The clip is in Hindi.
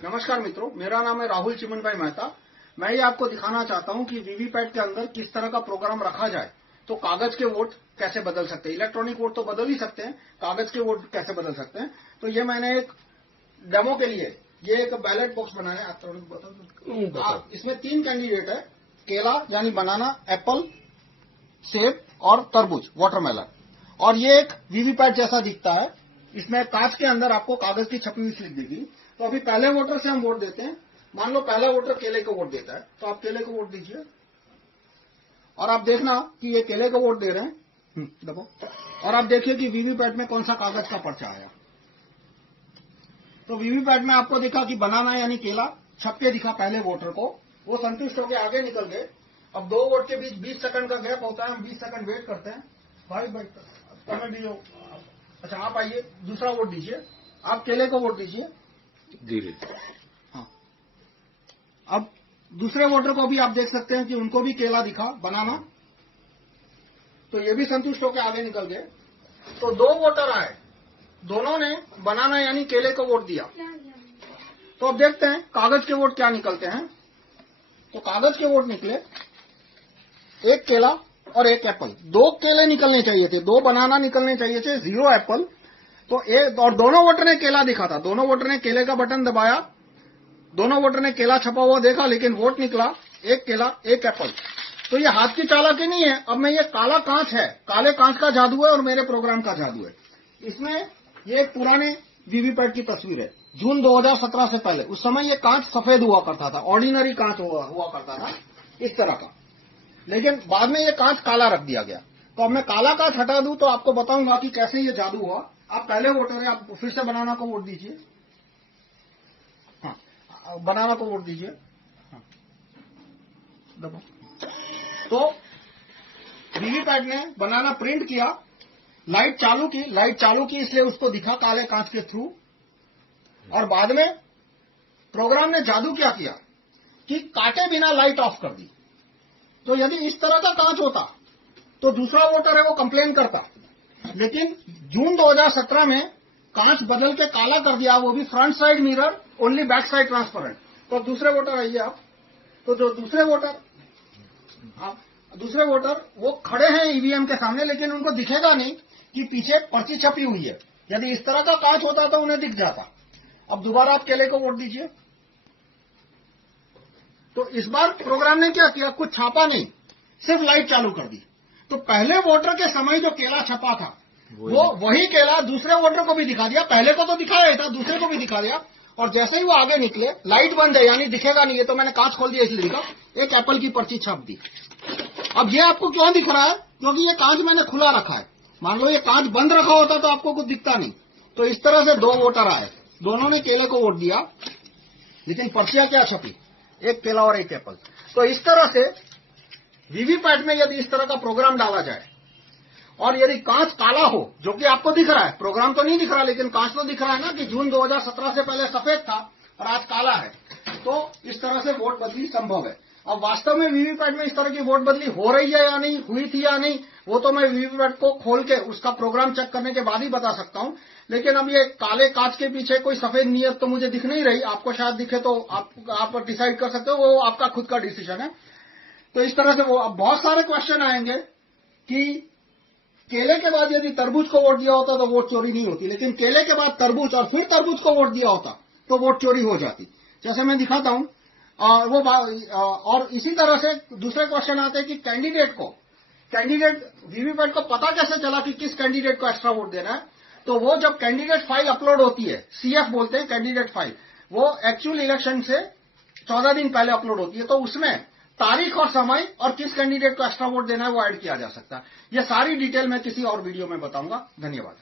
नमस्कार मित्रों, मेरा नाम है राहुल चिमन भाई मेहता। मैं ये आपको दिखाना चाहता हूं कि वीवीपैट के अंदर किस तरह का प्रोग्राम रखा जाए तो कागज के वोट कैसे बदल सकते हैं। इलेक्ट्रॉनिक वोट तो बदल ही सकते हैं, कागज के वोट कैसे बदल सकते हैं। तो ये मैंने एक डेमो के लिए ये एक बैलेट बॉक्स बनाया है। इसमें 3 कैंडिडेट है, केला यानी बनाना, एप्पल सेब और तरबूज वाटरमेलन। और ये एक वीवीपैट जैसा दिखता है। इसमें कांच के अंदर आपको कागज की छपी हुई स्लिप दिखी। तो अभी पहले वोटर से हम वोट देते हैं। मान लो पहला वोटर केले को वोट देता है, तो आप केले को वोट दीजिए और आप देखना कि ये केले को वोट दे रहे हैं। देखो, और आप देखिए कि वीवीपैट में कौन सा कागज का पर्चा आया। तो वीवीपैट में आपको दिखा कि बनाना यानी केला छप के दिखा पहले वोटर को। वो संतुष्ट होकर आगे निकल गए। अब 2 वोट के बीच 20 सेकंड का गैप होता है। हम 20 सेकंड वेट करते हैं। भाई समय भी हो। अच्छा, आप आइए, दूसरा वोट दीजिए। आप केले को वोट दीजिए। धीरे। हाँ, अब दूसरे वोटर को भी आप देख सकते हैं कि उनको भी केला दिखा, बनाना। तो ये भी संतुष्ट होकर आगे निकल गए। तो 2 वोटर आए, दोनों ने बनाना यानी केले को वोट दिया। तो अब देखते हैं कागज के वोट क्या निकलते हैं। तो कागज के वोट निकले 1 केला और 1 एप्पल। 2 केले निकलने चाहिए थे, 2 बनाना निकलने चाहिए थे, 0 एप्पल। तो और दोनों वोटर ने केला दिखा था। दोनों वोटर ने केले का बटन दबाया, दोनों वोटर ने केला छपा हुआ देखा, लेकिन वोट निकला 1 केला 1 एप्पल। तो ये हाथ की चालाकी नहीं है। अब मैं ये काला कांच है, काले कांच का जादू है और मेरे प्रोग्राम का जादू है। इसमें ये एक पुराने वीवीपैट की तस्वीर है, जून 2017 से पहले। उस समय ये कांच सफेद हुआ करता था, ऑर्डिनरी कांच हुआ करता था इस तरह का। लेकिन बाद में ये कांच काला रख दिया गया। तो अब मैं काला कांच हटा दूं तो आपको बताऊंगा कि कैसे ये जादू हुआ। आप पहले वोटर है, आप फिर से बनाना को वोट दीजिए। हाँ, बनाना को वोट दीजिए। हाँ, देखो, तो वीवीपैट ने बनाना प्रिंट किया, लाइट चालू की इसलिए उसको दिखा काले कांच के थ्रू। और बाद में प्रोग्राम ने जादू क्या किया कि काटे बिना लाइट ऑफ कर दी। तो यदि इस तरह का कांच होता तो दूसरा वोटर है वो कंप्लेन करता। लेकिन जून 2017 में कांच बदल के काला कर दिया, वो भी front side mirror, only back side transparent. तो दूसरे वोटर आइए आप। तो जो दूसरे वोटर वो खड़े हैं ईवीएम के सामने, लेकिन उनको दिखेगा नहीं कि पीछे पर्ची छपी हुई है। यदि इस तरह का कांच होता तो उन्हें दिख जाता। अब दोबारा आप केले को वोट दीजिए। तो इस बार प्रोग्राम ने क्या किया, कुछ छापा नहीं, सिर्फ लाइट चालू कर दी। तो पहले वोटर के समय जो केला छपा था वो वही केला दूसरे वोटर को भी दिखा दिया। पहले को तो दिखाया ही था, दूसरे को भी दिखा दिया। और जैसे ही वो आगे निकले, लाइट बंद है यानी दिखेगा नहीं है। तो मैंने कांच खोल दिया इसलिए दिखा, 1 एप्पल की पर्ची छाप दी। अब ये आपको क्यों दिख रहा है, क्योंकि ये कांच मैंने खुला रखा है। मान लो ये कांच बंद रखा होता तो आपको कुछ दिखता नहीं। तो इस तरह से 2 वोटर आए, दोनों ने केले को वोट दिया, लेकिन पर्चियां क्या छपी, 1 केला और 1 एप्पल। तो इस तरह से वीवीपैट में यदि इस तरह का प्रोग्राम डाला जाए और यदि कांच काला हो, जो कि आपको दिख रहा है, प्रोग्राम तो नहीं दिख रहा लेकिन कांच तो दिख रहा है ना कि जून 2017 से पहले सफेद था और आज काला है, तो इस तरह से वोट बदली संभव है। अब वास्तव में वीवीपैट में इस तरह की वोट बदली हो रही है या नहीं, हुई थी या नहीं, वो तो मैं वीवीपैट को खोल के उसका प्रोग्राम चेक करने के बाद ही बता सकता हूं। लेकिन अब ये काले कांच के पीछे कोई सफेद नीयत तो मुझे दिख नहीं रही। आपको शायद दिखे तो आप डिसाइड कर सकते हो, वो आपका खुद का डिसीजन है। तो इस तरह से वो अब बहुत सारे क्वेश्चन आएंगे कि केले के बाद यदि तरबूज को वोट दिया होता तो वोट चोरी नहीं होती, लेकिन केले के बाद तरबूज और फिर तरबूज को वोट दिया होता तो वोट चोरी हो जाती। जैसे मैं दिखाता हूं। और इसी तरह से दूसरे क्वेश्चन आते हैं कि कैंडिडेट वीवीपैट को पता कैसे चला कि किस कैंडिडेट को एक्स्ट्रा वोट देना है। तो वो जब कैंडिडेट फाइल अपलोड होती है, सीएफ बोलते हैं कैंडिडेट फाइल, वो एक्चुअल इलेक्शन से 14 दिन पहले अपलोड होती है। तो उसमें तारीख और समय और किस कैंडिडेट को एक्स्ट्रा वोट देना है वो ऐड किया जा सकता है। ये सारी डिटेल मैं किसी और वीडियो में बताऊंगा। धन्यवाद।